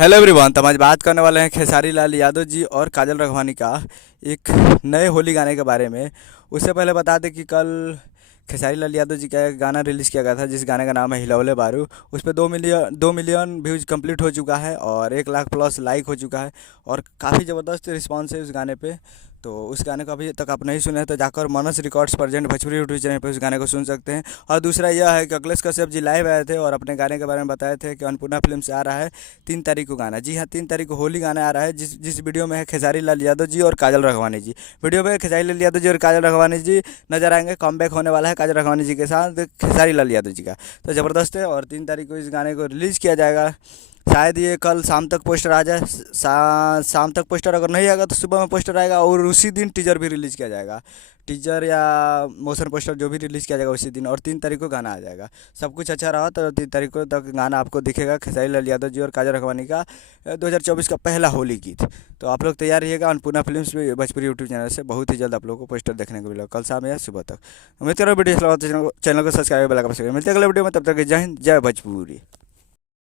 Hello everyone. तो हम आज बात करने वाले हैं खेसारी लाल यादव जी और काजल राघवानी का एक नए होली गाने के बारे में। उससे पहले बता दें कि कल खेसारी लाल यादव जी का एक गाना रिलीज़ किया गया था, जिस गाने का नाम है हिलौले बारू। उस पर 2 मिलियन व्यूज़ कंप्लीट हो चुका है और 1 लाख प्लस लाइक हो चुका है और काफ़ी ज़बरदस्त रिस्पांस है उस गाने पे। तो उस गाने को अभी तक आप नहीं सुने हैं तो जाकर मनस records present Bhojpuri YouTube channel पर उस गाने को सुन सकते हैं। और दूसरा यह है कि अखिलेश कश्यप जी लाइव आए थे और अपने गाने के बारे में बताए थे कि अन्नपूर्णा फिल्म से आ रहा है 3 तारीख को गाना। जी हाँ, 3 तारीख को होली गाना आ रहा है, जिस जिस वीडियो में है खेसारी लाल यादव जी और काजल राघवानी जी। वीडियो में खेसारी लाल यादव जी और काजल राघवानी जी नजर आएंगे। कमबैक होने वाला है काजल राघवानी जी के साथ खेसारी लाल यादव जी का। तो ज़बरदस्त है और 3 तारीख को इस गाने को रिलीज़ किया जाएगा। शायद ये कल शाम तक पोस्टर आ जाए। शाम तक पोस्टर अगर नहीं आएगा तो सुबह में पोस्टर आएगा और उसी दिन टीजर भी रिलीज़ किया जाएगा। टीजर या मोशन पोस्टर जो भी रिलीज़ किया जाएगा उसी दिन, और 3 तारीख को गाना आ जाएगा। सब कुछ अच्छा रहा तो 3 तारीख को तक गाना आपको दिखेगा खेसारी लाल यादव जी और काजल राघवानी का 2024 का पहला होली गीत। तो आप लोग तैयार रहिएगा अन्नपूर्णा फिल्म्स पे भोजपुरी यूट्यूब चैनल से। बहुत ही जल्द आप लोगों को पोस्टर देखने को मिलेगा, कल शाम या सुबह तक। उम्मीद करो वीडियो चैनल को सब्सक्राइब बेल आइकन प्रेस करें। मिलते हैं अगले वीडियो में, तब तक जय हिंद, जय भोजपुरी।